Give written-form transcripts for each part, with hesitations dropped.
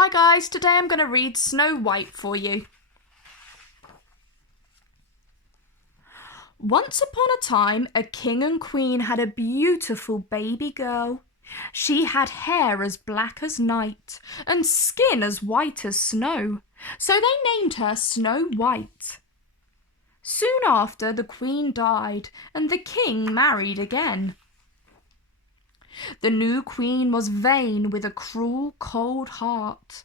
Hi guys, today I'm going to read Snow White for you. Once upon a time, a king and queen had a beautiful baby girl. She had hair as black as night and skin as white as snow, so they named her Snow White. Soon after, the queen died and the king married again. The new queen was vain with a cruel, cold heart.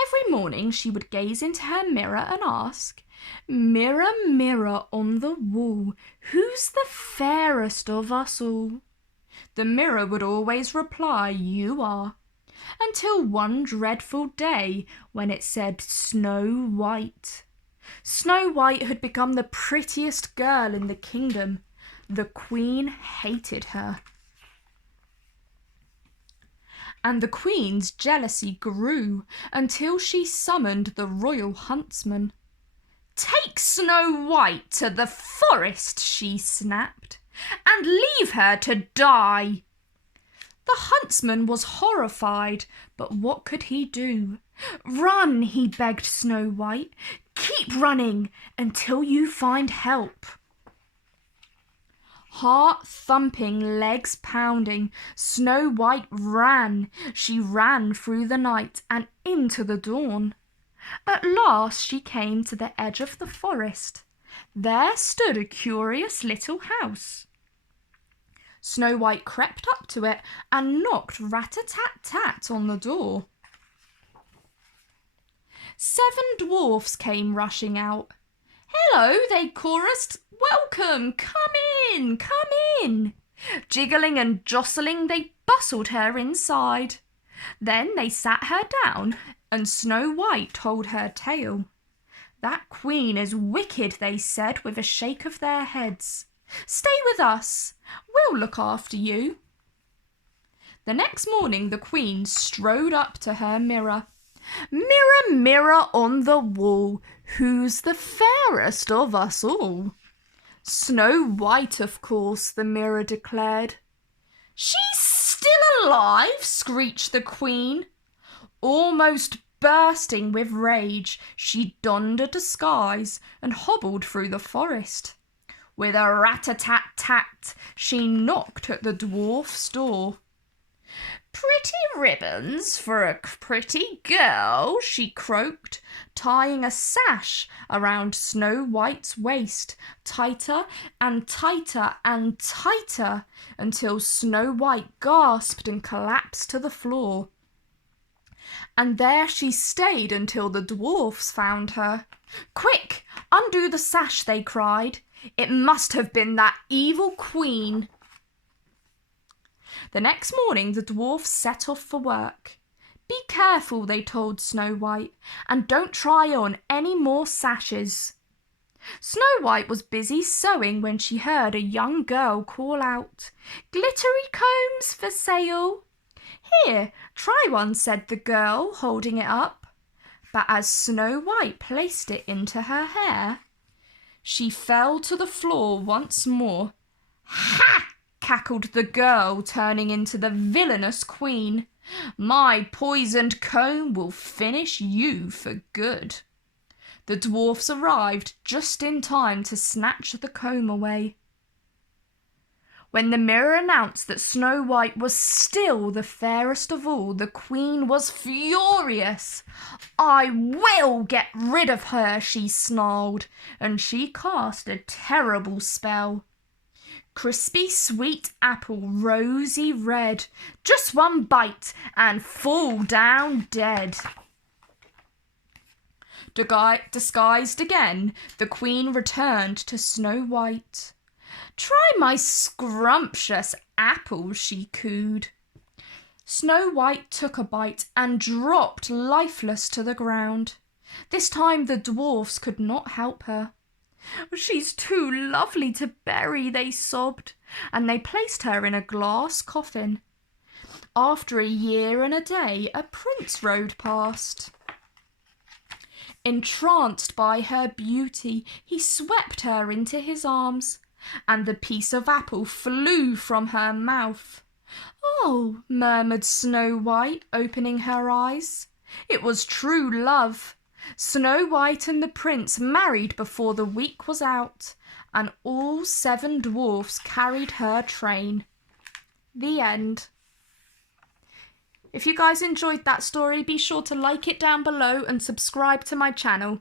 Every morning she would gaze into her mirror and ask, "Mirror, mirror on the wall, who's the fairest of us all?" The mirror would always reply, "You are," until one dreadful day when it said Snow White. Snow White had become the prettiest girl in the kingdom. The queen hated her. And the queen's jealousy grew until she summoned the royal huntsman. "Take Snow White to the forest," she snapped, "and leave her to die." The huntsman was horrified, but what could he do? "Run," he begged Snow White. "Keep running until you find help." Heart thumping, legs pounding, Snow White ran. She ran through the night and into the dawn. At last she came to the edge of the forest. There stood a curious little house. Snow White crept up to it and knocked rat-a-tat-tat on the door. 7 dwarfs came rushing out. "Hello," they chorused. "Welcome, come in, come in." Jiggling and jostling, they bustled her inside. Then they sat her down, and Snow White told her tale. "That queen is wicked," they said with a shake of their heads. "Stay with us, we'll look after you." The next morning the queen strode up to her mirror. "Mirror, mirror on the wall, who's the fairest of us all?" "Snow White, of course," the mirror declared. "She's still alive?" screeched the queen. Almost bursting with rage, she donned a disguise and hobbled through the forest. With a rat-a-tat-tat, she knocked at the dwarf's door. "Pretty ribbons for a pretty girl," she croaked, tying a sash around Snow White's waist, tighter and tighter and tighter, until Snow White gasped and collapsed to the floor. And there she stayed until the dwarfs found her. "Quick, undo the sash," they cried. "It must have been that evil queen." The next morning the dwarfs set off for work. "Be careful," they told Snow White, "and don't try on any more sashes." Snow White was busy sewing when she heard a young girl call out, "Glittery combs for sale." "Here, try one," said the girl, holding it up. But as Snow White placed it into her hair, she fell to the floor once more. "Ha!" cackled the girl, turning into the villainous queen. "My poisoned comb will finish you for good." The dwarfs arrived just in time to snatch the comb away. When the mirror announced that Snow White was still the fairest of all, the queen was furious. "I will get rid of her," she snarled, and she cast a terrible spell. Crispy sweet apple, rosy red, just one bite and fall down dead. Disguised again, the queen returned to Snow White. "Try my scrumptious apple," she cooed. Snow White took a bite and dropped lifeless to the ground. This time the dwarfs could not help her. "She's too lovely to bury," they sobbed, and they placed her in a glass coffin. After a year and a day, a prince rode past. Entranced by her beauty, he swept her into his arms, and the piece of apple flew from her mouth. "Oh," murmured Snow White, opening her eyes. It was true love. Snow White and the prince married before the week was out, and all 7 dwarfs carried her train. The end. If you guys enjoyed that story, be sure to like it down below and subscribe to my channel.